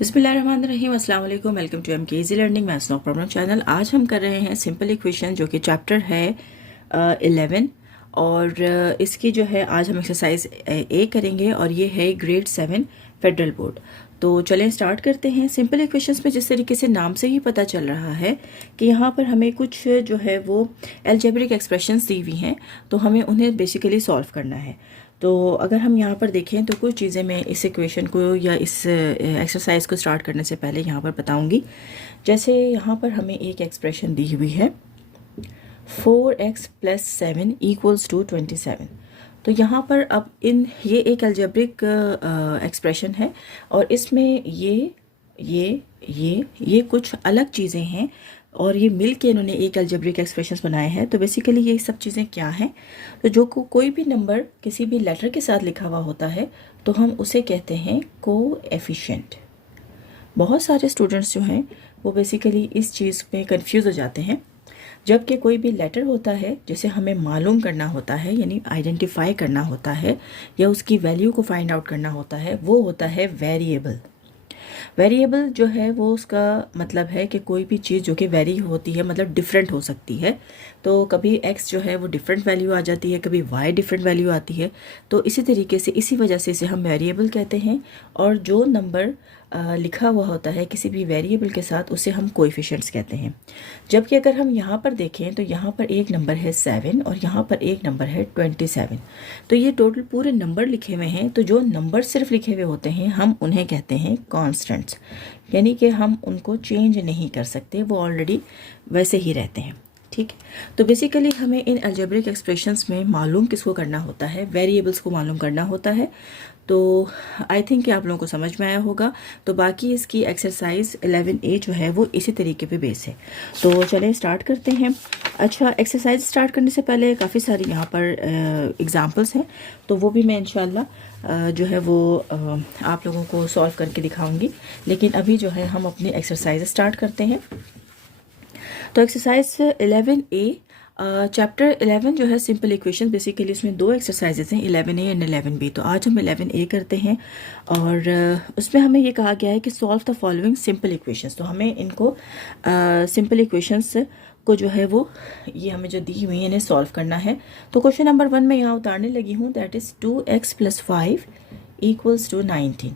बिस्मिल्लाहिर्रहमानिर्रहीम, अस्सलाम वालेकुम। Welcome to MK easy learning maths no problem channel. आज हम कर रहे हैं सिंपल इक्वेशन जो कि चैप्टर है 11 और इसकी जो है आज हम एक्सरसाइज ए करेंगे और ये है ग्रेड 7 फेडरल बोर्ड। तो चलें स्टार्ट करते हैं। सिंपल इक्वेशंस में जिस तरीके से नाम से ही पता चल रहा है कि यहाँ पर हमें कुछ जो है वो अलजेब्रिक एक्सप्रेशंस दी हुई हैं, तो हमें उन्हें बेसिकली सॉल्व करना है। तो अगर हम यहाँ पर देखें तो कुछ चीज़ें मैं इस इक्वेशन को या इस एक्सरसाइज को स्टार्ट करने से पहले यहाँ पर बताऊँगी। जैसे यहाँ पर हमें एक एक्सप्रेशन दी हुई है 4x + 7 = 27। तो यहाँ पर अब ये एक अलजेब्रिक एक्सप्रेशन है और इसमें ये कुछ अलग चीज़ें हैं और ये मिल के इन्होंने एक अलजेब्रिक एक्सप्रेशंस बनाए हैं। तो बेसिकली ये सब चीज़ें क्या हैं, तो जो कोई भी नंबर किसी भी लेटर के साथ लिखा हुआ होता है तो हम उसे कहते हैं कोएफिशिएंट। बहुत सारे स्टूडेंट्स जो हैं वो बेसिकली इस चीज़ में कंफ्यूज हो जाते हैं। जबकि कोई भी लेटर होता है जिसे हमें मालूम करना होता है, यानी आइडेंटिफाई करना होता है या उसकी वैल्यू को फाइंड आउट करना होता है, वो होता है वेरिएबल। वेरिएबल जो है वो उसका मतलब है कि कोई भी चीज़ जो कि वेरी होती है, मतलब डिफरेंट हो सकती है। तो कभी x जो है वो डिफरेंट वैल्यू आ जाती है, कभी y डिफरेंट वैल्यू आती है। तो इसी तरीके से इसी वजह से इसे हम वेरिएबल कहते हैं। और जो नंबर लिखा हुआ होता है किसी भी वेरिएबल के साथ उसे हम कोएफिशिएंट्स कहते हैं। जबकि अगर हम यहाँ पर देखें तो यहाँ पर एक नंबर है 7 और यहाँ पर एक नंबर है 27। तो ये टोटल पूरे नंबर लिखे हुए हैं। तो जो नंबर सिर्फ लिखे हुए होते हैं हम उन्हें कहते हैं कॉन्स्टेंट्स, यानी कि हम उनको चेंज नहीं कर सकते, वो ऑलरेडी वैसे ही रहते हैं। ठीक है, तो बेसिकली हमें इन अलजेब्रिक एक्सप्रेशंस में मालूम किसको करना होता है, वेरिएबल्स को मालूम करना होता है। तो आई थिंक कि आप लोगों को समझ में आया होगा। तो बाकी इसकी एक्सरसाइज 11A जो है वो इसी तरीके पे बेस है। तो चलें स्टार्ट करते हैं। अच्छा, एक्सरसाइज स्टार्ट करने से पहले काफ़ी सारी यहाँ पर एग्जांपल्स हैं, तो वो भी मैं इंशाल्लाह जो है वो आप लोगों को सॉल्व करके दिखाऊंगी। लेकिन अभी जो है हम अपनी एक्सरसाइज स्टार्ट करते हैं। तो एक्सरसाइज 11A चैप्टर 11 जो है सिंपल इक्वेशन, बेसिकली इसमें दो एक्सरसाइजेज हैं 11A एंड 11B। तो आज हम 11A करते हैं और उसमें हमें ये कहा गया है कि solve the following simple equations. तो हमें इनको सिंपल इक्वेशंस को जो है वो ये हमें जो दी हुई है इन्हें सॉल्व करना है। तो क्वेश्चन नंबर 1 में यहाँ उतारने लगी हूँ, दैट इज़ 2x + 5 = 19।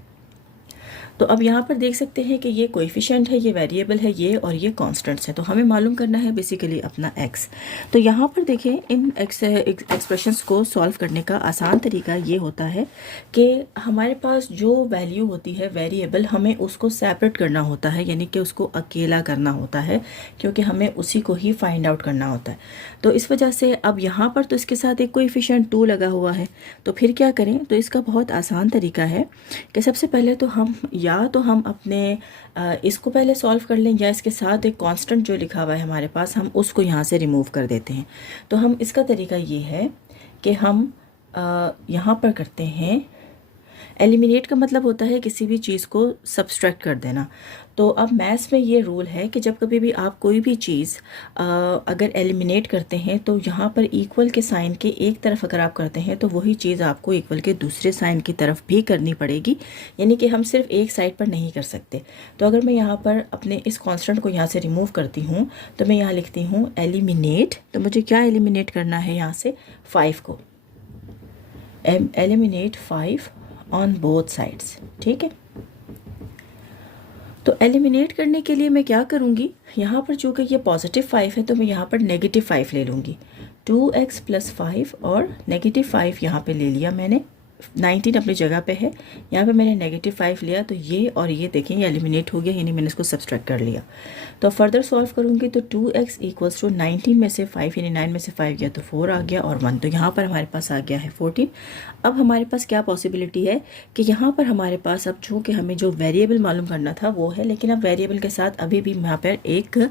तो अब यहाँ पर देख सकते हैं कि ये कोएफिशिएंट है, ये वेरिएबल है, ये और ये कांस्टेंट्स है। तो हमें मालूम करना है बेसिकली अपना x। तो यहाँ पर देखें इन एक्सप्रेशंस को सॉल्व करने का आसान तरीका ये होता है कि हमारे पास जो वैल्यू होती है वेरिएबल, हमें उसको सेपरेट करना होता है, यानी कि उसको अकेला करना होता है, क्योंकि हमें उसी को ही फाइंड आउट करना होता है। तो इस वजह से अब यहाँ पर तो इसके साथ एक कोएफिशिएंट 2 लगा हुआ है। तो फिर क्या करें, तो इसका बहुत आसान तरीका है कि सबसे पहले तो हम अपने इसको पहले सॉल्व कर लें, या इसके साथ एक कांस्टेंट जो लिखा हुआ है हमारे पास हम उसको यहाँ से रिमूव कर देते हैं। तो हम इसका तरीका ये है कि हम यहाँ पर करते हैं, एलिमिनेट का मतलब होता है किसी भी चीज़ को सब्सट्रैक्ट कर देना। तो अब मैथ्स में ये रूल है कि जब कभी भी आप कोई भी चीज़ अगर एलिमिनेट करते हैं तो यहाँ पर इक्वल के साइन के एक तरफ अगर आप करते हैं तो वही चीज़ आपको इक्वल के दूसरे साइन की तरफ भी करनी पड़ेगी, यानी कि हम सिर्फ एक साइड पर नहीं कर सकते। तो अगर मैं यहाँ पर अपने इस कांस्टेंट को यहाँ से रिमूव करती हूँ तो मैं यहाँ लिखती हूँ एलिमिनेट। तो मुझे क्या एलिमिनेट करना है, यहाँ से 5 को एलिमिनेट 5 ऑन बोथ साइड्स। ठीक है, तो एलिमिनेट करने के लिए मैं क्या करूँगी, यहाँ पर चूँकि ये +5 है तो मैं यहाँ पर -5 ले लूँगी। 2x + 5 और -5 यहाँ पे ले लिया मैंने। 19 अपनी जगह पे है, यहाँ पे मैंने -5 लिया। तो ये और ये देखें ये एलिमिनेट हो गया, यानी मैंने इसको सब्सट्रैक्ट कर लिया। तो फर्दर सॉल्व करूँगी तो 2x = 19 में से 5, यानी 9 में से 5 गया तो 4 आ गया और 1। तो यहाँ पर हमारे पास आ गया है 14। अब हमारे पास क्या पॉसिबिलिटी है कि यहाँ पर हमारे पास अब चूँकि हमें जो वेरिएबल मालूम करना था वो है, लेकिन अब वेरिएबल के साथ अभी भी यहाँ पर एक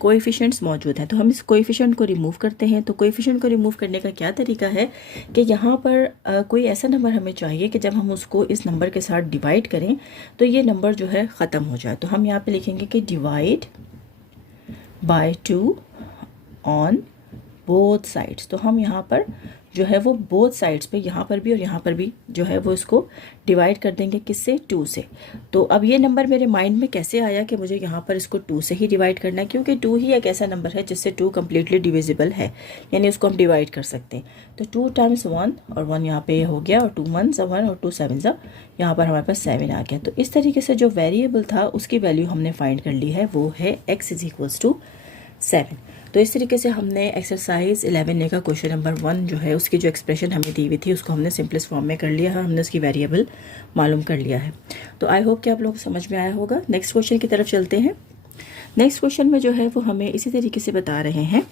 कोएफिशिएंट्स मौजूद है। तो हम इस कोएफिशिएंट को रिमूव करते हैं। तो कोएफिशिएंट को रिमूव करने का क्या तरीका है कि यहाँ पर कोई ऐसा नंबर हमें चाहिए कि जब हम उसको इस नंबर के साथ डिवाइड करें तो ये नंबर जो है ख़त्म हो जाए। तो हम यहाँ पे लिखेंगे कि divide by 2 on both sides. तो हम यहाँ पर जो है वो बोथ साइड्स पे, यहाँ पर भी और यहाँ पर भी जो है वो इसको डिवाइड कर देंगे किससे, 2 से। तो अब ये नंबर मेरे माइंड में कैसे आया कि मुझे यहाँ पर इसको 2 से ही डिवाइड करना है, क्योंकि 2 ही एक ऐसा नंबर है जिससे 2 कम्प्लीटली डिविजिबल है, यानी उसको हम डिवाइड कर सकते हैं। तो 2 टाइम्स 1 और 1 यहाँ पे हो गया, और 2 1 1 और 2 7 यहाँ पर हमारे पास 7 आ गया। तो इस तरीके से जो वेरिएबल था उसकी वैल्यू हमने फाइंड कर ली है, वो है x इज इक्वल्स टू 7। तो इस तरीके से हमने एक्सरसाइज 11A का क्वेश्चन नंबर 1 जो है उसकी जो एक्सप्रेशन हमें दी हुई थी उसको हमने सिंपलेस्ट फॉर्म में कर लिया है, हमने उसकी वेरिएबल मालूम कर लिया है। तो आई होप कि आप लोगों को समझ में आया होगा। नेक्स्ट क्वेश्चन की तरफ चलते हैं। नेक्स्ट क्वेश्चन में जो है वो हमें इसी तरीके से बता रहे हैं।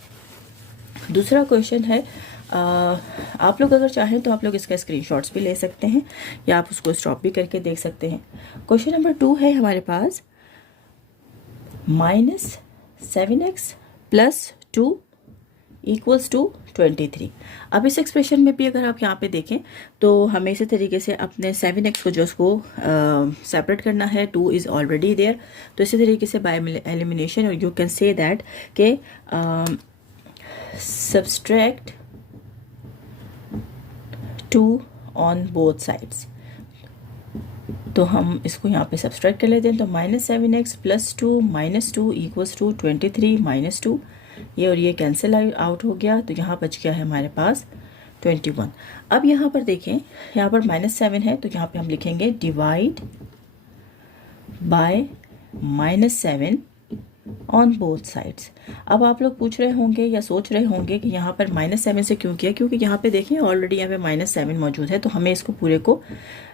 दूसरा क्वेश्चन है, आप लोग अगर चाहें तो आप लोग इसका स्क्रीनशॉट्स भी ले सकते हैं या आप उसको स्टॉप भी करके देख सकते हैं। क्वेश्चन नंबर 2 है हमारे पास, -7x + 2 इक्वल्स टू 23। अब इस एक्सप्रेशन में भी अगर आप यहाँ पे देखें तो हमें इसी तरीके से अपने 7x को जो उसको सेपरेट करना है, 2 इज़ ऑलरेडी देयर। तो इसी तरीके से by elimination you can say that के सब्सट्रैक्ट 2 ऑन बोथ साइड्स। तो हम इसको यहाँ पे सब्सट्रैक्ट कर लेते हैं। तो -7x + 2 -2 इक्वल्स टू 23 -2, ये और ये कैंसिल आउट हो गया। तो यहाँ बच गया है हमारे पास 21। अब यहाँ पर देखें, यहाँ पर -7 है तो यहाँ पे हम लिखेंगे divide by -7 on both sides. अब आप लोग पूछ रहे होंगे या सोच रहे होंगे कि यहाँ पर -7 से क्यों किया, क्योंकि यहाँ पे देखें ऑलरेडी यहाँ पे -7 मौजूद है, तो हमें इसको पूरे को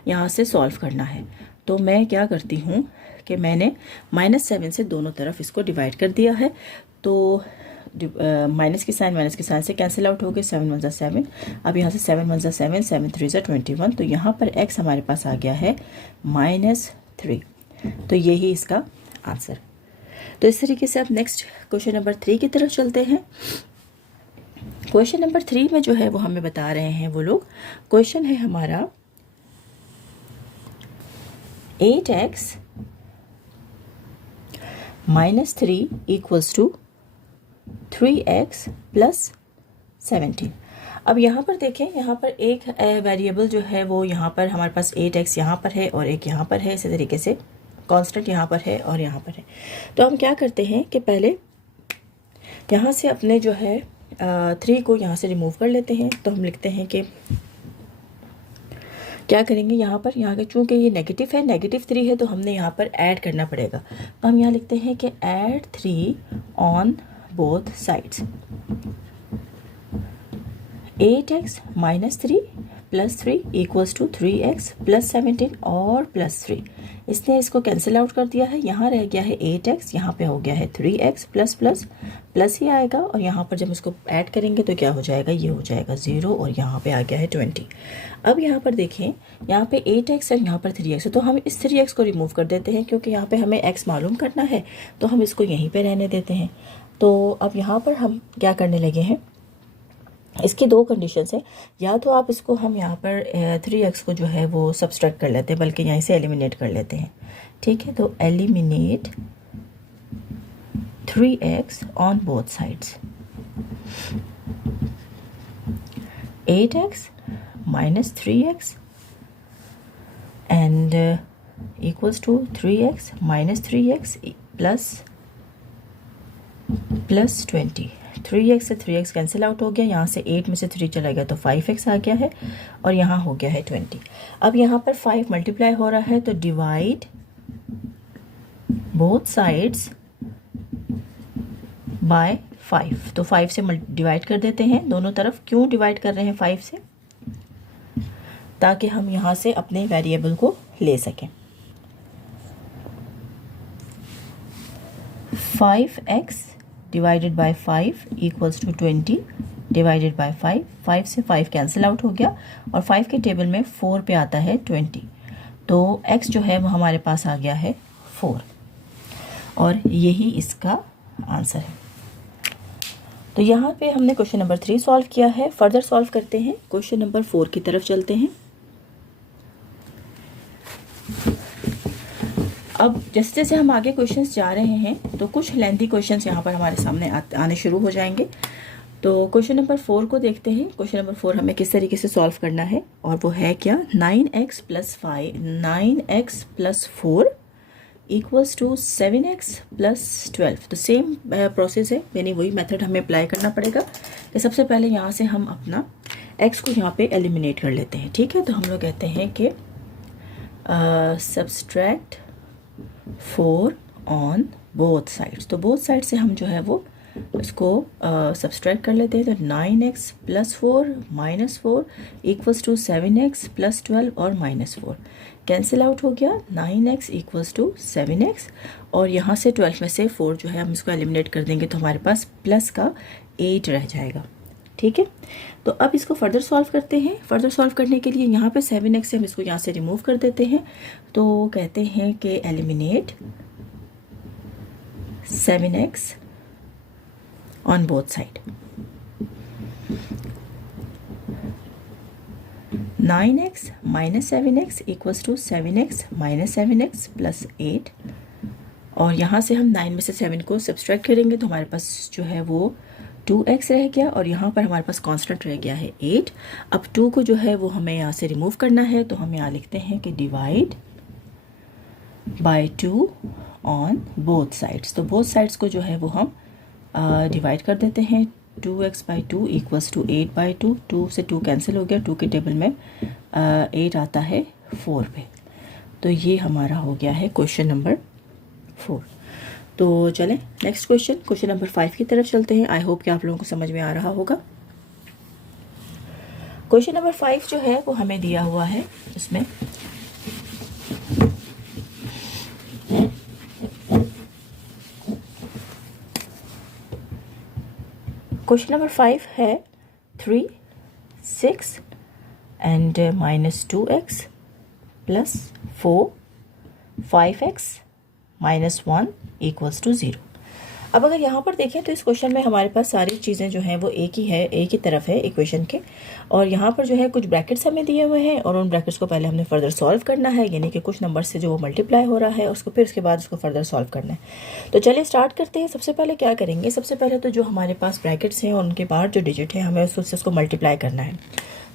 यहाँ से सॉल्व करना है। तो मैं क्या करती हूँ कि मैंने -7 से दोनों तरफ इसको डिवाइड कर दिया है। तो माइनस की साइन से कैंसिल आउट हो गए, 7 1 7। अब यहाँ से 7 1 7, 7 3 21। तो यहाँ पर x हमारे पास आ गया है -3। तो यही इसका आंसर। तो इस तरीके से अब नेक्स्ट क्वेश्चन नंबर 3 की तरफ चलते हैं। क्वेश्चन नंबर 3 में जो है वो हमें बता रहे हैं वो लोग, क्वेश्चन है हमारा 8x - 3 इक्वल्स टू 3x + 17। अब यहाँ पर देखें, यहाँ पर एक वेरिएबल जो है वो यहाँ पर हमारे पास 8x यहाँ पर है और एक यहाँ पर है, इसी तरीके से कांस्टेंट यहाँ पर है और यहाँ पर है। तो हम क्या करते हैं कि पहले यहाँ से अपने जो है 3 को यहाँ से रिमूव कर लेते हैं। तो हम लिखते हैं कि क्या करेंगे, यहाँ पर यहाँ के चूँकि ये नेगेटिव है, -3 है, तो हमने यहाँ पर ऐड करना पड़ेगा। तो हम यहाँ लिखते हैं कि add 3 on both sides. 8x - 3 + 3 equals to 3x + 17 और +3। इसने इसको कैंसिल आउट कर दिया है। यहाँ रह गया है 8x, यहाँ पे हो गया है 3x प्लस ही आएगा, और यहाँ पर जब इसको ऐड करेंगे तो क्या हो जाएगा, ये हो जाएगा 0 और यहाँ पे आ गया है 20। अब यहाँ पर देखें, यहाँ पे 8x और यहाँ पर 3x है, तो हम इस 3x को रिमूव कर देते हैं क्योंकि यहाँ पे हमें x मालूम करना है, तो हम इसको यहीं पे रहने देते हैं। तो अब यहाँ पर हम क्या करने लगे हैं, इसकी 2 कंडीशंस है। या तो आप इसको हम यहाँ पर 3x को जो है वो सब्सट्रैक्ट कर लेते हैं, बल्कि यहीं से एलिमिनेट कर लेते हैं। ठीक है, तो eliminate 3x on both sides. 8x - 3x and equals to 3x - 3x plus 20। 3x से 3x कैंसिल आउट हो गया, यहाँ से 8 में से 3 चला गया तो 5x आ गया है और यहाँ हो गया है 20। अब यहाँ पर 5 मल्टीप्लाई हो रहा है, तो डिवाइड बोथ साइड्स बाय 5। तो 5 से डिवाइड कर देते हैं दोनों तरफ। क्यों डिवाइड कर रहे हैं 5 से, ताकि हम यहाँ से अपने वेरिएबल को ले सकें। 5x divided by 5 equals to 20 divided by 5। 5 से 5 कैंसिल आउट हो गया और 5 के टेबल में 4 पे आता है 20। तो x जो है वो हमारे पास आ गया है 4 और यही इसका आंसर है। तो यहाँ पे हमने क्वेश्चन नंबर 3 सॉल्व किया है। फर्दर सॉल्व करते हैं, क्वेश्चन नंबर 4 की तरफ चलते हैं। अब जैसे जैसे हम आगे क्वेश्चंस जा रहे हैं तो कुछ लेंथी क्वेश्चंस यहाँ पर हमारे सामने आने शुरू हो जाएंगे। तो क्वेश्चन नंबर 4 को देखते हैं। क्वेश्चन नंबर 4 हमें किस तरीके से सॉल्व करना है, और वो है क्या, 9x plus 4 equals to 7x plus 12। तो सेम प्रोसेस है, यानी वही मेथड हमें अप्लाई करना पड़ेगा कि सबसे पहले यहाँ से हम अपना x को यहाँ पे एलिमिनेट कर लेते हैं। ठीक है, तो हम लोग कहते हैं कि सब्सट्रैक्ट 4 ऑन बोथ साइड्स। तो बोथ साइड से हम जो है वो इसको सब्सट्रैक्ट कर लेते हैं। तो 9x plus 4 minus 4 equals to 7x plus 12 और माइनस 4 कैंसिल आउट हो गया। 9x इक्वल्स टू 7x और यहाँ से 12 में से 4 जो है हम इसको एलिमिनेट कर देंगे तो हमारे पास प्लस का 8 रह जाएगा। ठीक है, तो अब इसको फर्दर सॉल्व करते हैं। फर्दर सॉल्व करने के लिए यहाँ पे 7x से हम इसको यहाँ से रिमूव कर देते हैं। तो कहते हैं कि eliminate 7x on both side। 9x minus 7x equals to 7x minus 7x plus 8। और यहाँ से हम 9 में से 7 को सब्सट्रैक्ट करेंगे तो हमारे पास जो है वो 2x रह गया और यहाँ पर हमारे पास कांस्टेंट रह गया है 8। अब 2 को जो है वो हमें यहाँ से रिमूव करना है, तो हम यहाँ लिखते हैं कि divide by 2 on both sides. तो बोथ साइड्स को जो है वो हम डिवाइड कर देते हैं। 2x by 2 equals to 8 by 2। 2 से 2 कैंसिल हो गया, 2 के टेबल में 8 आता है 4 पे। तो ये हमारा हो गया है क्वेश्चन नंबर 4। तो चलें नेक्स्ट क्वेश्चन नंबर 5 की तरफ चलते हैं। आई होप कि आप लोगों को समझ में आ रहा होगा। क्वेश्चन नंबर 5 जो है वो हमें दिया हुआ है, इसमें क्वेश्चन नंबर 5 है 3, 6 and minus 2x plus 4, 5x minus 1 equals to 0। अब अगर यहाँ पर देखें तो इस क्वेश्चन में हमारे पास सारी चीज़ें जो हैं वो एक ही तरफ है इक्वेशन के, और यहाँ पर जो है कुछ ब्रैकेट्स हमें दिए हुए हैं और उन ब्रैकेट्स को पहले हमने फर्दर सॉल्व करना है, यानी कि कुछ नंबर से जो वो मल्टीप्लाई हो रहा है उसको फिर उसके बाद उसको फर्दर सॉल्व करना है। तो चलिए स्टार्ट करते हैं। सबसे पहले क्या करेंगे, सबसे पहले तो जो हमारे पास ब्रैकेट्स हैं और उनके बाहर जो डिजिट है हमें उसको मल्टीप्लाई करना है।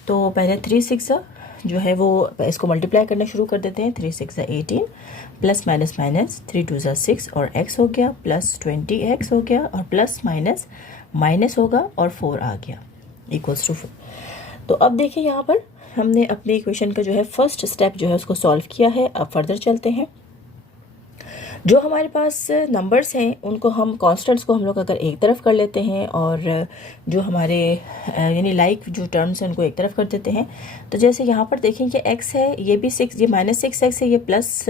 तो पहले 3 6 जो है वो इसको मल्टीप्लाई करना शुरू कर देते हैं। 3 6 18 प्लस माइनस माइनस 3 2 6 और x हो गया प्लस 20x हो गया और प्लस माइनस माइनस होगा और 4 आ गया इक्वल्स टू 4। तो अब देखिए यहाँ पर हमने अपने इक्वेशन का जो है फर्स्ट स्टेप जो है उसको सॉल्व किया है। अब फर्दर चलते हैं। जो हमारे पास नंबर्स हैं उनको हम कांस्टेंट्स को हम लोग अगर एक तरफ कर लेते हैं और जो हमारे यानी लाइक जो टर्म्स हैं उनको एक तरफ कर देते हैं। तो जैसे यहाँ पर देखें कि x है, ये भी 6, ये माइनस 6x है, ये प्लस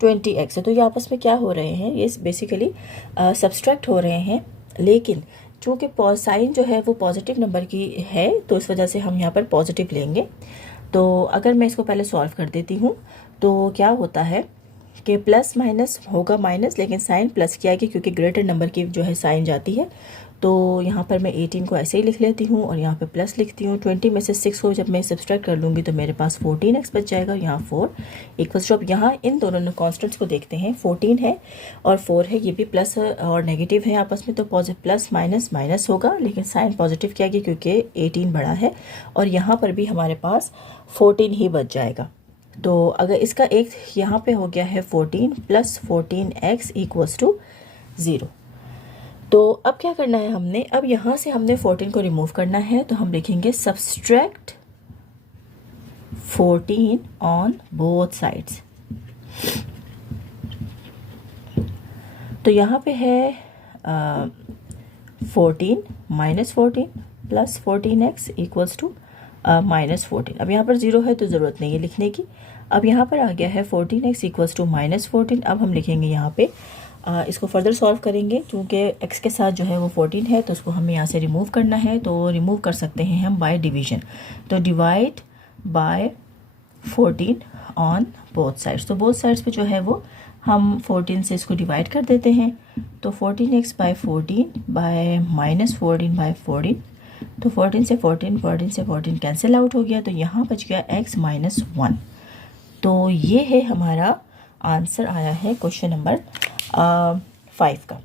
20x है। तो ये आपस में क्या हो रहे हैं, ये बेसिकली सब्सट्रैक्ट हो रहे हैं, लेकिन चूँकि साइन जो है वो पॉजिटिव नंबर की है तो इस वजह से हम यहाँ पर पॉजिटिव लेंगे। तो अगर मैं इसको पहले सॉल्व कर देती हूँ तो क्या होता है कि प्लस माइनस होगा माइनस, लेकिन साइन प्लस की आएगी क्योंकि ग्रेटर नंबर की जो है साइन जाती है। तो यहाँ पर मैं 18 को ऐसे ही लिख लेती हूँ और यहाँ पे प्लस लिखती हूँ। 20 में से 6 को जब मैं सब्सट्रैक्ट कर लूँगी तो मेरे पास 14x बच जाएगा, यहाँ 4 इक्वल्स टू। अब यहाँ इन दोनों कॉन्स्टेंट्स को देखते हैं, 14 है और 4 है, ये भी प्लस और नेगेटिव है आपस में, तो पॉजिटिव प्लस माइनस माइनस होगा, लेकिन साइन पॉजिटिव की आएगी क्योंकि 18 बड़ा है और यहाँ पर भी हमारे पास 14 ही बच जाएगा। तो अगर इसका एक यहाँ पे हो गया है 14 प्लस 14x इक्वल्स टू 0। तो अब क्या करना है हमने, अब यहाँ से हमने 14 को रिमूव करना है। तो हम लिखेंगे सब्सट्रैक्ट 14 ऑन बोथ साइड्स। तो यहाँ पे है 14 minus 14 plus 14x equals to minus 14। अब यहाँ पर 0 है तो ज़रूरत नहीं है लिखने की। अब यहाँ पर आ गया है 14x इक्वल्स टू माइनस 14। अब हम लिखेंगे यहाँ पे इसको फर्दर सॉल्व करेंगे, क्योंकि x के साथ जो है वो 14 है तो उसको हमें यहाँ से रिमूव करना है। तो रिमूव कर सकते हैं हम बाय डिवीजन। तो divide by 14 on both sides. तो बोथ साइड्स पे जो है वो हम 14 से इसको डिवाइड कर देते हैं। तो 14x bye 14 bye minus 14 bye 14। तो 14 से 14 कैंसिल आउट हो गया, तो यहाँ बच गया x माइनस 1। तो ये है हमारा आंसर आया है क्वेश्चन नंबर 5 का।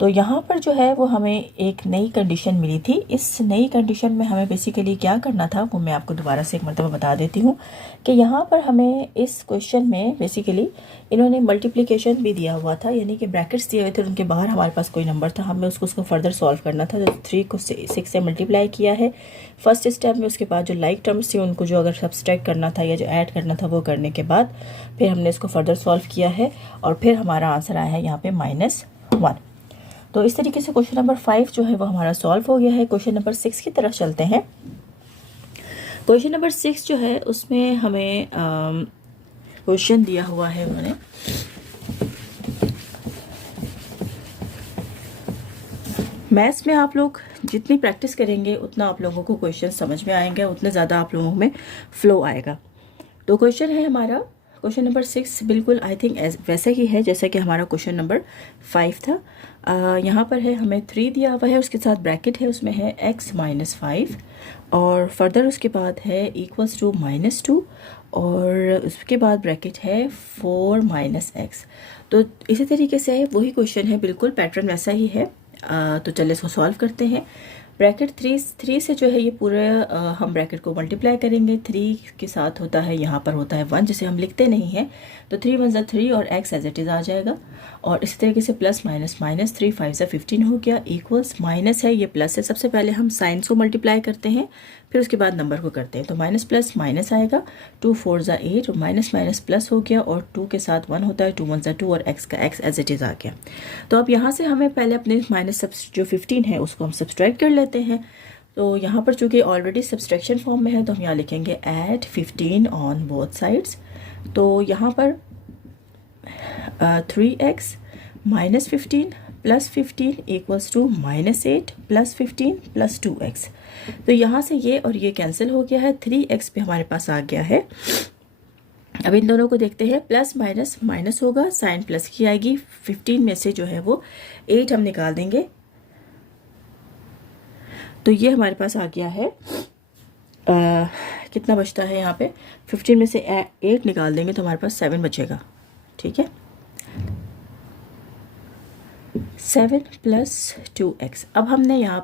तो यहाँ पर जो है वो हमें एक नई कंडीशन मिली थी। इस नई कंडीशन में हमें बेसिकली क्या करना था वो मैं आपको दोबारा से एक मरतबा बता देती हूँ कि यहाँ पर हमें इस क्वेश्चन में बेसिकली इन्होंने मल्टीप्लिकेशन भी दिया हुआ था, यानी कि ब्रैकेट्स दिए हुए थे, उनके बाहर हमारे पास कोई नंबर था, हमें उसको फर्दर सॉल्व करना था। तो 3 को 6 से मल्टीप्लाई किया है फर्स्ट स्टेप में। उसके बाद जो लाइक टर्म्स थी उनको जो अगर सब्सट्रैक्ट करना था या जो ऐड करना था वो करने के बाद फिर हमने इसको फर्दर सॉल्व किया है और फिर हमारा आंसर आया है यहाँ पे -1। तो इस तरीके से क्वेश्चन नंबर 5 जो है वो हमारा सॉल्व हो गया है। क्वेश्चन नंबर 6 की तरफ चलते हैं। क्वेश्चन नंबर 6 जो है उसमें हमें क्वेश्चन दिया हुआ है उन्होंने मैथ्स में आप लोग जितनी प्रैक्टिस करेंगे उतना आप लोगों को क्वेश्चन समझ में आएंगे, उतने ज़्यादा आप लोगों में फ्लो आएगा। तो क्वेश्चन है हमारा क्वेश्चन नंबर 6 बिल्कुल आई थिंक वैसे ही है जैसा कि हमारा क्वेश्चन नंबर 5 था। यहाँ पर है हमें 3 दिया हुआ है, उसके साथ ब्रैकेट है, उसमें है x - 5 और फर्दर उसके बाद है इक्वल्स टू -2 और उसके बाद ब्रैकेट है 4 - x। तो इसी तरीके से वही क्वेश्चन है, बिल्कुल पैटर्न वैसा ही है। तो चलिए इसको सॉल्व करते हैं। ब्रैकेट 3 से जो है ये पूरे हम ब्रैकेट को मल्टीप्लाई करेंगे। 3 के साथ होता है, यहाँ पर होता है 1 जिसे हम लिखते नहीं हैं, तो 3 1 3 और x एज इट इज़ आ जाएगा। और इसी तरीके से प्लस माइनस माइनस 3 5 15 हो गया, इक्वल्स माइनस है ये प्लस है। सबसे पहले हम साइंस को मल्टीप्लाई करते हैं फिर उसके बाद नंबर को करते हैं। तो माइनस प्लस माइनस आएगा, 2 4 8 और माइनस माइनस प्लस हो गया और 2 के साथ 1 होता है, 2 1 2 और x का x एज इट इज़ आ गया। तो अब यहाँ से हमें पहले अपने माइनस जो 15 है उसको हम सब्सट्रैक्ट कर लेते हैं। तो यहाँ पर चूँकि ऑलरेडी सब्सट्रैक्शन फॉर्म में है तो हम यहाँ लिखेंगे ऐड 15 ऑन बोथ साइड्स। तो यहाँ पर 3x - 15 + 15 इक्वल्स टू -8 + 15 + 2x। तो यहाँ से ये और ये कैंसिल हो गया है, 3x पे हमारे पास आ गया है। अब इन दोनों को देखते हैं, प्लस माइनस माइनस होगा, साइन प्लस की आएगी, 15 में से जो है वो 8 हम निकाल देंगे। तो ये हमारे पास आ गया है कितना बचता है यहाँ पे, 15 में से 8 निकाल देंगे तो हमारे पास 7 बचेगा। ठीक है, 7 + 2x। अब हमने यहाँ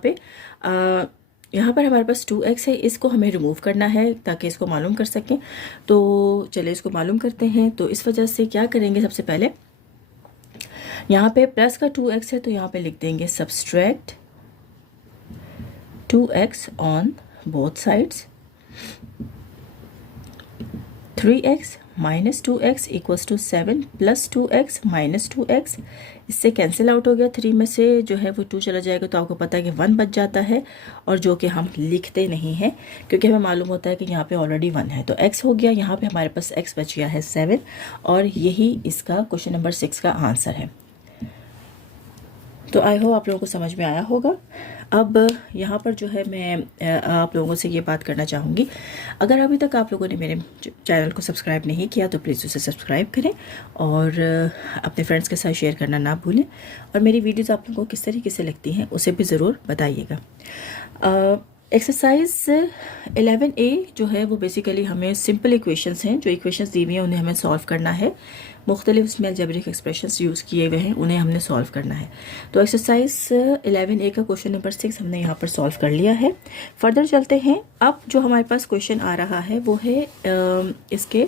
पर हमारे पास 2x है, इसको हमें रिमूव करना है ताकि इसको मालूम कर सकें। तो चलिए इसको मालूम करते हैं। तो इस वजह से क्या करेंगे, सबसे पहले यहाँ पे प्लस का 2x है तो यहाँ पे लिख देंगे subtract 2x on both sides, 3x - 2x equals to 7 + 2x - 2x। इससे कैंसिल आउट हो गया, 3 में से जो है वो 2 चला जाएगा तो आपको पता है कि 1 बच जाता है, और जो कि हम लिखते नहीं हैं क्योंकि हमें मालूम होता है कि यहाँ पे ऑलरेडी 1 है। तो x हो गया, यहाँ पे हमारे पास x बच गया है 7 और यही इसका क्वेश्चन नंबर 6 का आंसर है। तो आई होप आप लोगों को समझ में आया होगा। अब यहाँ पर जो है मैं आप लोगों से ये बात करना चाहूँगी, अगर अभी तक आप लोगों ने मेरे चैनल को सब्सक्राइब नहीं किया तो प्लीज़ उसे सब्सक्राइब करें और अपने फ्रेंड्स के साथ शेयर करना ना भूलें, और मेरी वीडियोस आप लोगों को किस तरीके से लगती हैं उसे भी ज़रूर बताइएगा। एक्सरसाइज 11A जो है वो बेसिकली हमें सिंपल इक्वेशंस हैं, जो इक्वेशंस दी हुई हैं उन्हें हमें सॉल्व करना है। मुख्तलिफ उसमें अलजेब्रिक एक्सप्रेशंस यूज़ किए हुए हैं, उन्हें हमने सॉल्व करना है। तो एक्सरसाइज 11A का क्वेश्चन नंबर 6 हमने यहाँ पर सॉल्व कर लिया है। फर्दर चलते हैं। अब जो हमारे पास क्वेश्चन आ रहा है वो है इसके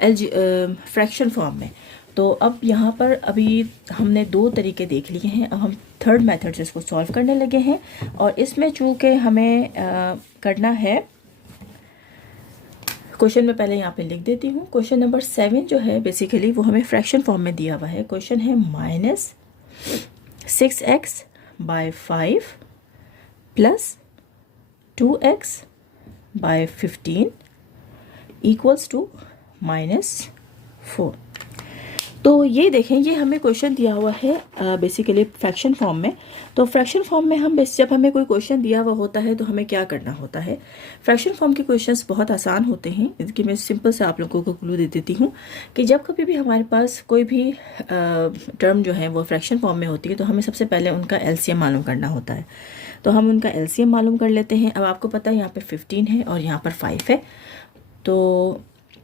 फ्रैक्शन फॉर्म में। तो अब यहाँ पर अभी हमने 2 तरीके देख लिए हैं, अब हम थर्ड मेथड से इसको सॉल्व करने लगे हैं। और इसमें चूँकि हमें करना है, क्वेश्चन में पहले यहाँ पे लिख देती हूँ। क्वेश्चन नंबर 7 जो है बेसिकली वो हमें फ्रैक्शन फॉर्म में दिया हुआ है। क्वेश्चन है -6x / 5 + 2x / 15 इक्वल्स टू -4। तो ये देखें, ये हमें क्वेश्चन दिया हुआ है बेसिकली फ्रैक्शन फॉर्म में। तो फ्रैक्शन फॉर्म में हम जब हमें कोई क्वेश्चन दिया हुआ होता है तो हमें क्या करना होता है। फ्रैक्शन फॉर्म के क्वेश्चंस बहुत आसान होते हैं। इसकी मैं सिंपल से आप लोगों को क्लू दे देती हूँ कि जब कभी भी हमारे पास कोई भी टर्म जो है वो फ्रैक्शन फॉर्म में होती है तो हमें सबसे पहले उनका एलसीएम मालूम करना होता है। तो हम उनका एलसीएम मालूम कर लेते हैं। अब आपको पता है यहाँ पर 15 है और यहाँ पर 5 है। तो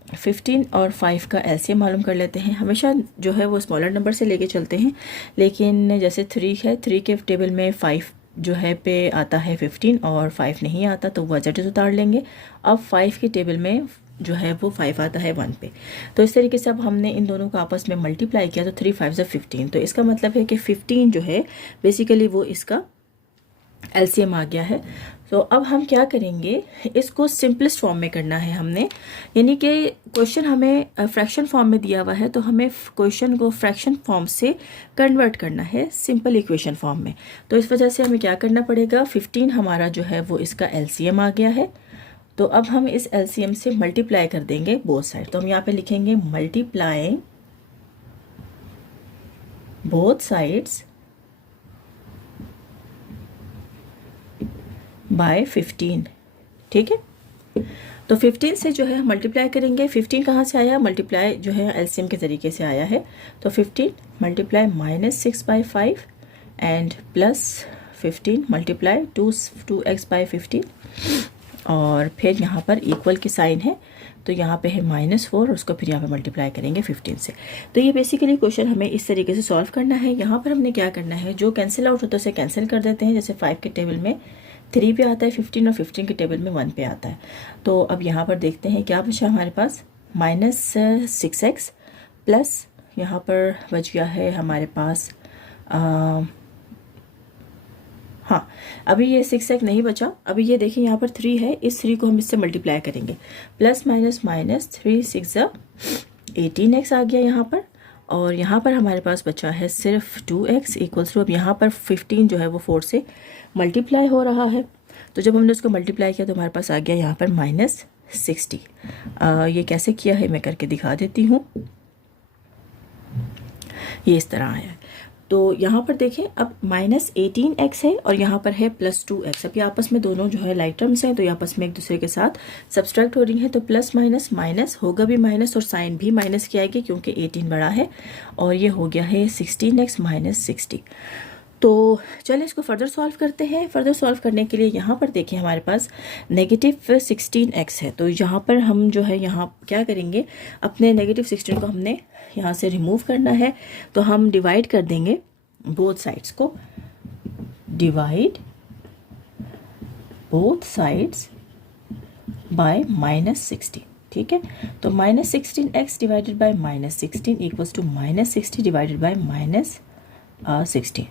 15 और 5 का एलसीएम मालूम कर लेते हैं। हमेशा जो है वो स्मॉलर नंबर से लेके चलते हैं, लेकिन जैसे 3 है, 3 के टेबल में 5 जो है पे आता है 15 और 5 नहीं आता तो वो एज उतार लेंगे। अब 5 के टेबल में जो है वो 5 आता है 1 पे। तो इस तरीके से अब हमने इन दोनों को आपस में मल्टीप्लाई किया तो 3 5 15। तो इसका मतलब है कि 15 जो है बेसिकली वो इसका एलसीएम आ गया है। तो अब हम क्या करेंगे, इसको सिंपलेस्ट फॉर्म में करना है हमने, यानी कि क्वेश्चन हमें फ्रैक्शन फॉर्म में दिया हुआ है तो हमें क्वेश्चन को फ्रैक्शन फॉर्म से कन्वर्ट करना है सिंपल इक्वेशन फॉर्म में। तो इस वजह से हमें क्या करना पड़ेगा, 15 हमारा जो है वो इसका एलसीएम आ गया है। तो अब हम इस एलसीएम से मल्टीप्लाई कर देंगे बोथ साइड। तो हम यहाँ पे लिखेंगे मल्टीप्लाइंग बोथ साइड्स बाय 15। ठीक है, तो 15 से जो है मल्टीप्लाई करेंगे। 15 कहाँ से आया, मल्टीप्लाई जो है एलसीएम के तरीके से आया है। तो 15 multiply -6/5 and plus 15 multiply 2x by 15 और फिर यहाँ पर इक्वल की साइन है तो यहाँ पे है -4 और उसको फिर यहाँ पे मल्टीप्लाई करेंगे 15 से। तो ये बेसिकली क्वेश्चन हमें इस तरीके से सॉल्व करना है। यहाँ पर हमने क्या करना है, जो कैंसिल आउट होता है उसे कैंसिल कर देते हैं। जैसे 5 के टेबल में 3 पे आता है 15 और 15 के टेबल में 1 पे आता है। तो अब यहाँ पर देखते हैं क्या बचा हमारे पास, -6x प्लस यहाँ पर बच गया है हमारे पास हाँ, अभी ये 6x नहीं बचा। अभी ये देखिए यहाँ पर 3 है, इस 3 को हम इससे मल्टीप्लाई करेंगे। प्लस माइनस माइनस 3 6 18x आ गया यहाँ पर। और यहाँ पर हमारे पास बचा है सिर्फ 2x इक्वल्स टू, अब यहाँ पर 15 जो है वो 4 से मल्टीप्लाई हो रहा है। तो जब हमने उसको मल्टीप्लाई किया तो हमारे पास आ गया यहाँ पर -60। ये कैसे किया है मैं करके दिखा देती हूँ। ये इस तरह आया है। तो यहाँ पर देखें अब -18x है और यहाँ पर है +2x। अब ये आपस में दोनों जो है लाइक टर्म्स हैं तो ये आपस में एक दूसरे के साथ सब्सट्रैक्ट हो रही हैं। तो प्लस माइनस माइनस होगा भी माइनस और साइन भी माइनस की आएगी क्योंकि 18 बड़ा है। और ये हो गया है 16x - 60। तो चलिए इसको फर्दर सॉल्व करते हैं। फर्दर सॉल्व करने के लिए यहाँ पर देखिए हमारे पास -16x है। तो यहाँ पर हम जो है यहाँ क्या करेंगे, अपने -16 को हमने यहाँ से रिमूव करना है। तो हम डिवाइड कर देंगे बोथ साइड्स को, डिवाइड बोथ साइड्स बाय -60। ठीक है, तो -16x divided by -16 equals to -60 divided by -16।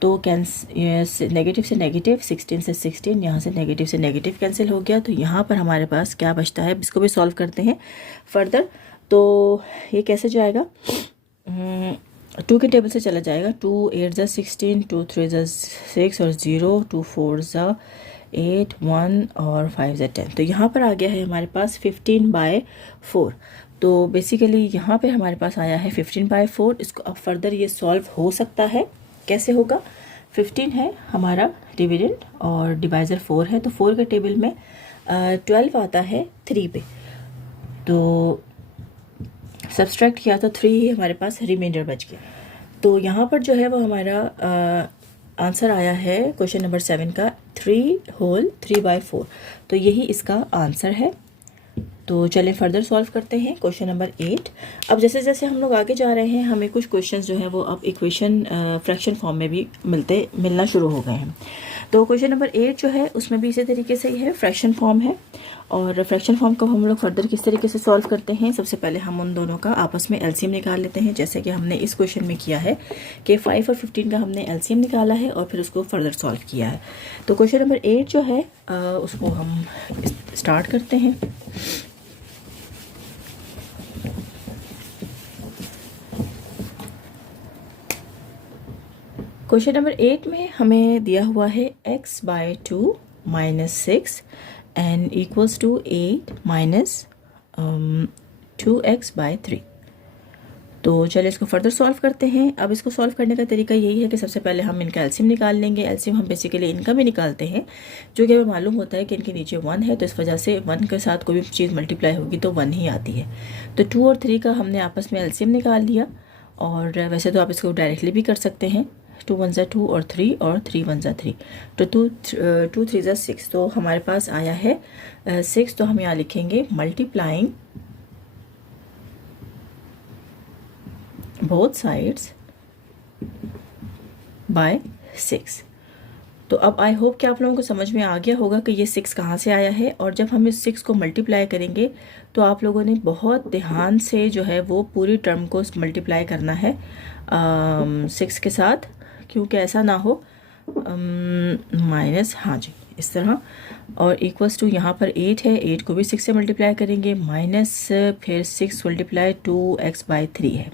तो नेगेटिव से नेगेटिव, 16 से 16, यहाँ से नेगेटिव कैंसिल हो गया। तो यहाँ पर हमारे पास क्या बचता है, इसको भी सॉल्व करते हैं फर्दर। तो ये कैसे जाएगा, 2 के टेबल से चला जाएगा। 2 8 ज़ा 16, 2 3 ज़ा 6 और 0, 2 4 ज़ा 8, 1 और 5 ज़ा 10। तो यहाँ पर आ गया है हमारे पास 15/4। तो बेसिकली यहाँ पे हमारे पास आया है 15/4। इसको अब फर्दर ये सॉल्व हो सकता है। कैसे होगा, 15 है हमारा डिविडेंड और डिवाइज़र 4 है। तो 4 के टेबल में 12 आता है 3 पे। तो सब्सट्रैक्ट किया तो 3 ही हमारे पास रिमाइंडर बच गया। तो यहाँ पर जो है वो हमारा आंसर आया है क्वेश्चन नंबर 7 का 3 होल 3/4। तो यही इसका आंसर है। तो चलें फर्दर सॉल्व करते हैं क्वेश्चन नंबर 8। अब जैसे जैसे हम लोग आगे जा रहे हैं हमें कुछ क्वेश्चंस जो है वो अब इक्वेशन फ्रैक्शन फॉर्म में भी मिलना शुरू हो गए हैं। तो क्वेश्चन नंबर 8 जो है उसमें भी इसी तरीके से ही है, फ्रैक्शन फॉर्म है। और फ्रैक्शन फॉर्म को हम लोग फर्दर किस तरीके से सॉल्व करते हैं, सबसे पहले हम उन दोनों का आपस में एलसीएम निकाल लेते हैं, जैसे कि हमने इस क्वेश्चन में किया है कि 5 और 15 का हमने एलसीएम निकाला है और फिर उसको फर्दर सॉल्व किया है। तो क्वेश्चन नंबर 8 जो है उसको हम स्टार्ट करते हैं। क्वेश्चन नंबर 8 में हमें दिया हुआ है x/2 - 6 and equals to 8 - 2x/3। तो चलिए इसको फर्दर सॉल्व करते हैं। अब इसको सॉल्व करने का तरीका यही है कि सबसे पहले हम इनका एलसीएम निकाल लेंगे। एलसीएम हम बेसिकली इनका भी निकालते हैं, जो कि हमें मालूम होता है कि इनके नीचे 1 है, तो इस वजह से 1 के साथ कोई भी चीज़ मल्टीप्लाई होगी तो 1 ही आती है। तो 2 और 3 का हमने आपस में एलसीएम निकाल लिया। और वैसे तो आप इसको डायरेक्टली भी कर सकते हैं, 2 1 ज़ा 2 और 3 और 3 1 ज़ा 3। तो 2 3 ज़ा 6। तो हमारे पास आया है 6। तो हम यहाँ लिखेंगे मल्टीप्लाइंग बोथ साइड्स बाय 6। तो अब आई होप कि आप लोगों को समझ में आ गया होगा कि ये 6 कहाँ से आया है, और जब हम इस 6 को मल्टीप्लाई करेंगे तो आप लोगों ने बहुत ध्यान से जो है वो पूरी टर्म को मल्टीप्लाई करना है 6 के साथ, क्योंकि ऐसा ना हो माइनस, हाँ जी इस तरह, और इक्वल्स टू यहाँ पर 8 है, 8 को भी 6 से मल्टीप्लाई करेंगे, माइनस फिर 6 मल्टीप्लाई 2x/3 है।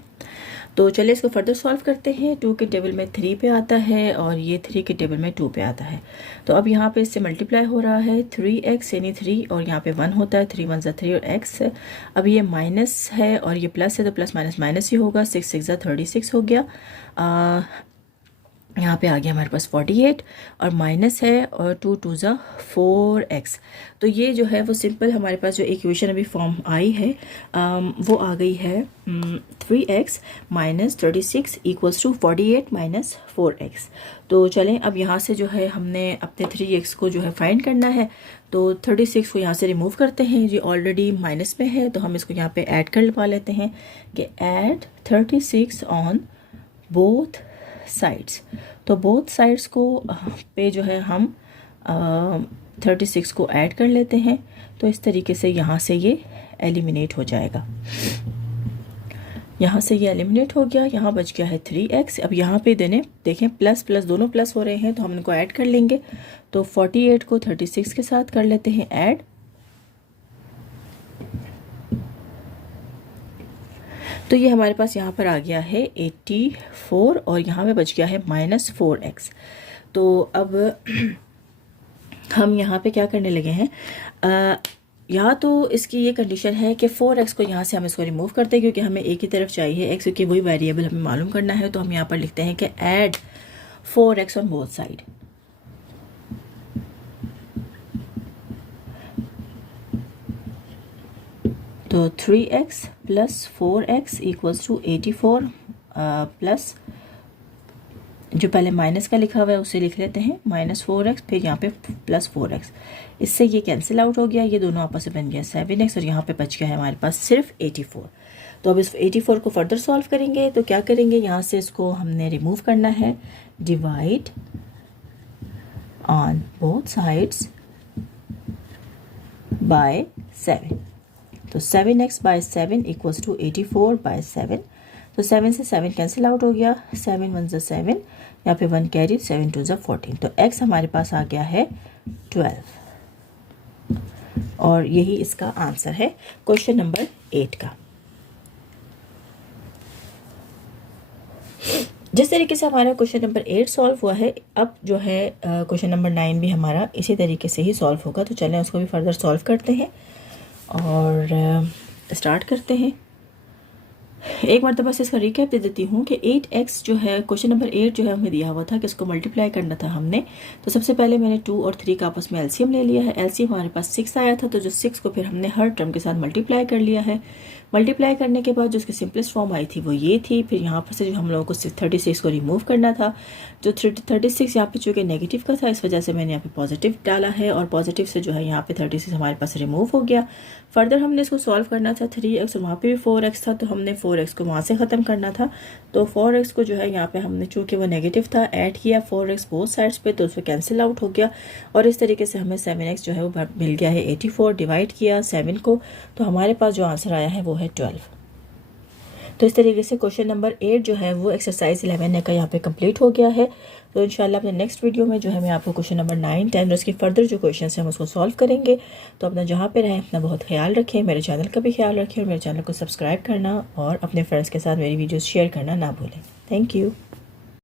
तो चलिए इसको फर्दर सॉल्व करते हैं। 2 के टेबल में 3 पे आता है और ये 3 के टेबल में 2 पे आता है। तो अब यहाँ पे इससे मल्टीप्लाई हो रहा है 3x यानी 3, और यहाँ पे 1 होता है, 3 1 3 और x। अब ये माइनस है और ये प्लस है तो प्लस माइनस माइनस ही होगा, 6 6 36 हो गया। यहाँ पे आ गया हमारे पास 48 और माइनस है और 2 2 4x। तो ये जो है वो सिंपल हमारे पास जो इक्वेशन अभी फॉर्म आई है वो आ गई है 3x minus 36 equals to 48 minus 4x। तो चलें अब यहाँ से जो है हमने अपने 3x को जो है फाइंड करना है। तो 36 को यहाँ से रिमूव करते हैं, ये ऑलरेडी माइनस में है तो हम इसको यहाँ पे ऐड कर पा लेते हैं कि ऐड 36 ऑन बोथ साइड्स। तो बोथ साइड्स को पे जो है हम 36 को ऐड कर लेते हैं। तो इस तरीके से यहाँ से ये एलिमिनेट हो जाएगा, यहाँ से ये एलिमिनेट हो गया, यहाँ बच गया है 3x। अब यहाँ पे देखें प्लस प्लस दोनों प्लस हो रहे हैं तो हम इनको ऐड कर लेंगे। तो 48 को 36 के साथ कर लेते हैं ऐड, तो ये हमारे पास यहाँ पर आ गया है 84 और यहाँ पे बच गया है माइनस 4x। तो अब हम यहाँ पे क्या करने लगे हैं, या तो इसकी ये कंडीशन है कि 4x को यहाँ से हम इसको रिमूव करते हैं क्योंकि हमें एक ही तरफ चाहिए x, क्योंकि वही वेरिएबल हमें मालूम करना है। तो हम यहाँ पर लिखते हैं कि add 4x on both side. तो 3x plus 4x equals to 84 plus जो पहले माइनस का लिखा हुआ है उसे लिख लेते हैं माइनस 4x, फिर यहाँ पे प्लस 4x। इससे ये कैंसिल आउट हो गया, ये दोनों आपस में बन गया 7x और यहाँ पे बच गया है हमारे पास सिर्फ 84। तो अब इस 84 को फर्दर सॉल्व करेंगे तो क्या करेंगे, यहाँ से इसको हमने रिमूव करना है, divide on both sides bye 7। तो 7x bye 7 equals to 84 bye 7। तो 7 से 7 कैंसिल आउट हो गया, 7 1 7, यहाँ पे 1 कैरी, 7 2 14। तो x हमारे पास आ गया है 12 और यही इसका आंसर है क्वेश्चन नंबर 8 का। जिस तरीके से हमारा क्वेश्चन नंबर 8 सॉल्व हुआ है, अब जो है क्वेश्चन नंबर 9 भी हमारा इसी तरीके से ही सॉल्व होगा। तो चलें उसको भी फर्दर सॉल्व करते हैं और स्टार्ट करते हैं। एक बार तो बस इसका रिकैप दे देती हूँ कि 8x जो है क्वेश्चन नंबर 8 जो है हमें दिया हुआ था कि इसको मल्टीप्लाई करना था हमने। तो सबसे पहले मैंने 2 और 3 का आपस में एलसीएम ले लिया है। एलसीएम हमारे पास 6 आया था, तो जो 6 को फिर हमने हर टर्म के साथ मल्टीप्लाई कर लिया है। मल्टीप्लाई करने के बाद जो उसकी सिंपलेस्ट फॉर्म आई थी वो ये थी। फिर यहाँ पर से जो हम लोगों को 36 को रिमूव करना था, जो 36 यहाँ पे चूँकि नेगेटिव का था इस वजह से मैंने यहाँ पे पॉजिटिव डाला है और पॉजिटिव से जो है यहाँ पे 36 हमारे पास रिमूव हो गया। फर्दर हमने इसको सॉल्व करना था 3x और वहाँ पे भी 4x था, तो हमने 4x को वहाँ से ख़त्म करना था। तो 4x को जो है यहाँ पे हमने चूँकि वो नेगेटिव था ऐड किया 4x बोथ साइड्स पे, तो उसको कैंसिल आउट हो गया और इस तरीके से हमें 7x जो है वो मिल गया है 84। डिवाइड किया 7 को, तो हमारे पास जो आंसर आया है वो है 12। तो इस तरीके से क्वेश्चन नंबर 8 जो है वो एक्सरसाइज 11 का यहाँ पे कंप्लीट हो गया है। तो इंशाल्लाह अपने नेक्स्ट वीडियो में जो है मैं आपको क्वेश्चन नंबर 9, 10 और उसकी फर्दर जो क्वेश्चन हैं हम उसको सॉल्व करेंगे। तो अपना जहाँ पे रहें अपना बहुत ख्याल रखें, मेरे चैनल का भी ख्याल रखें और मेरे चैनल को सब्सक्राइब करना और अपने फ्रेंड्स के साथ मेरी वीडियोज़ शेयर करना ना भूलें। Thank you.